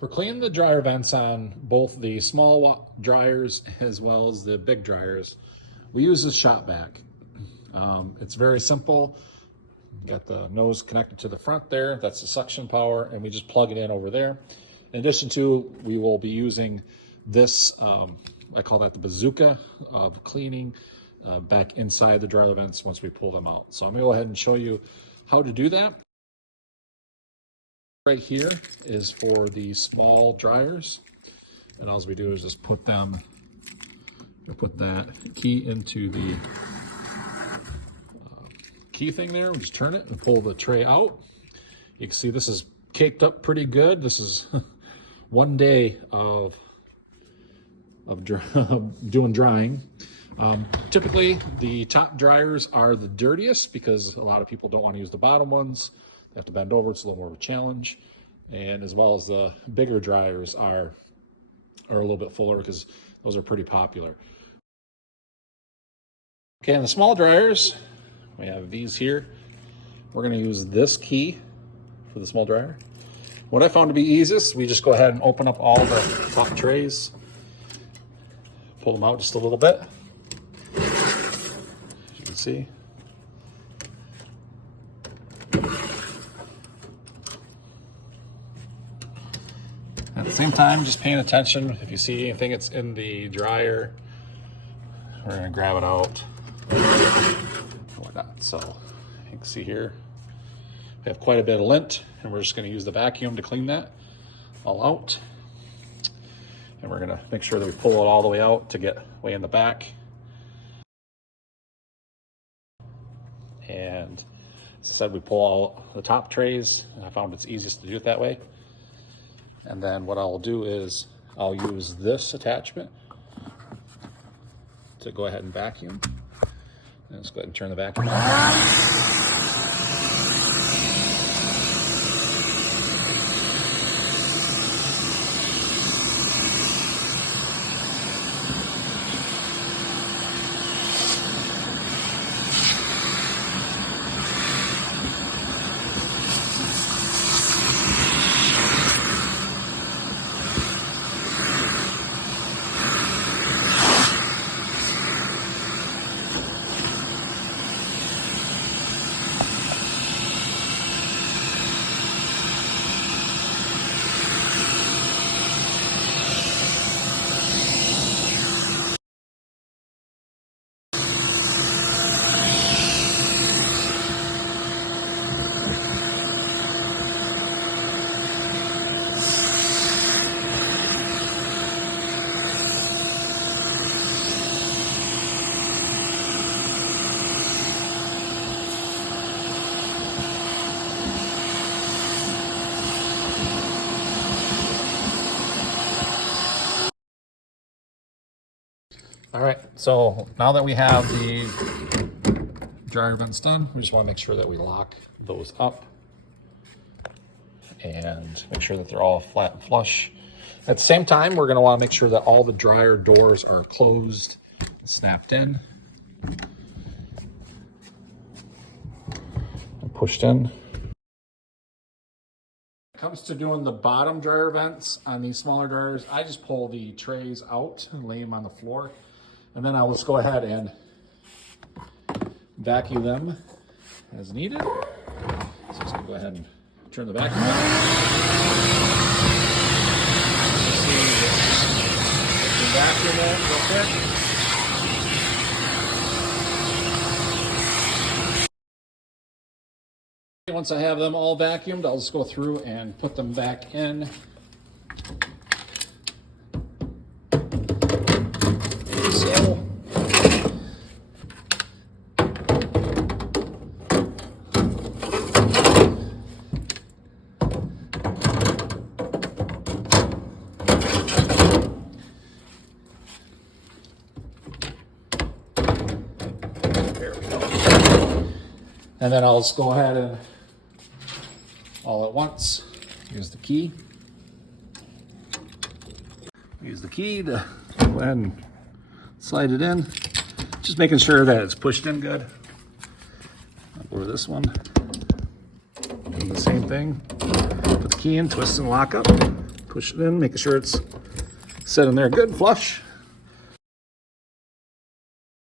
For cleaning the dryer vents on both the small dryers as well as the big dryers, we use this shop vac. It's very simple. Got the nose connected to the front there. That's the suction power, and we just plug it in over there. In addition to, we will be using this, I call that the bazooka of cleaning back inside the dryer vents once we pull them out. So I'm gonna go ahead and show you how to do that. Right here is for the small dryers, and all we do is just put that key into the key thing there. We just turn it and pull the tray out. You can see this is caked up pretty good. This is one day of doing drying. Typically, the top dryers are the dirtiest because a lot of people don't want to use the bottom ones. They have to bend over. It's a little more of a challenge. And as well as the bigger dryers are a little bit fuller because those are pretty popular. Okay, and the small dryers, we have these here. We're going to use this key for the small dryer. What I found to be easiest, we just go ahead and open up all the top trays, pull them out just a little bit. As you can see. At the same time, just paying attention. If you see anything that's in the dryer, we're going to grab it out. Whatnot. So you can see here, we have quite a bit of lint, and we're just going to use the vacuum to clean that all out. And we're going to make sure that we pull it all the way out to get way in the back. And as I said, we pull all the top trays, and I found it's easiest to do it that way. And then what I'll do is I'll use this attachment to go ahead and vacuum. And let's go ahead and turn the vacuum on. All right, so now that we have the dryer vents done, we just want to make sure that we lock those up and make sure that they're all flat and flush. At the same time, we're going to want to make sure that all the dryer doors are closed and snapped in and pushed in. When it comes to doing the bottom dryer vents on these smaller dryers, I just pull the trays out and lay them on the floor. And then I'll just go ahead and vacuum them as needed. So I'm just gonna go ahead and turn the vacuum on. Vacuum it real quick. Once I have them all vacuumed, I'll just go through and put them back in. And then I'll just go ahead and all at once, use the key. Use the key to go ahead and slide it in. Just making sure that it's pushed in good. I'll go to this one. Do the same thing. Put the key in, twist and lock up. push it in, making sure it's set in there good, flush.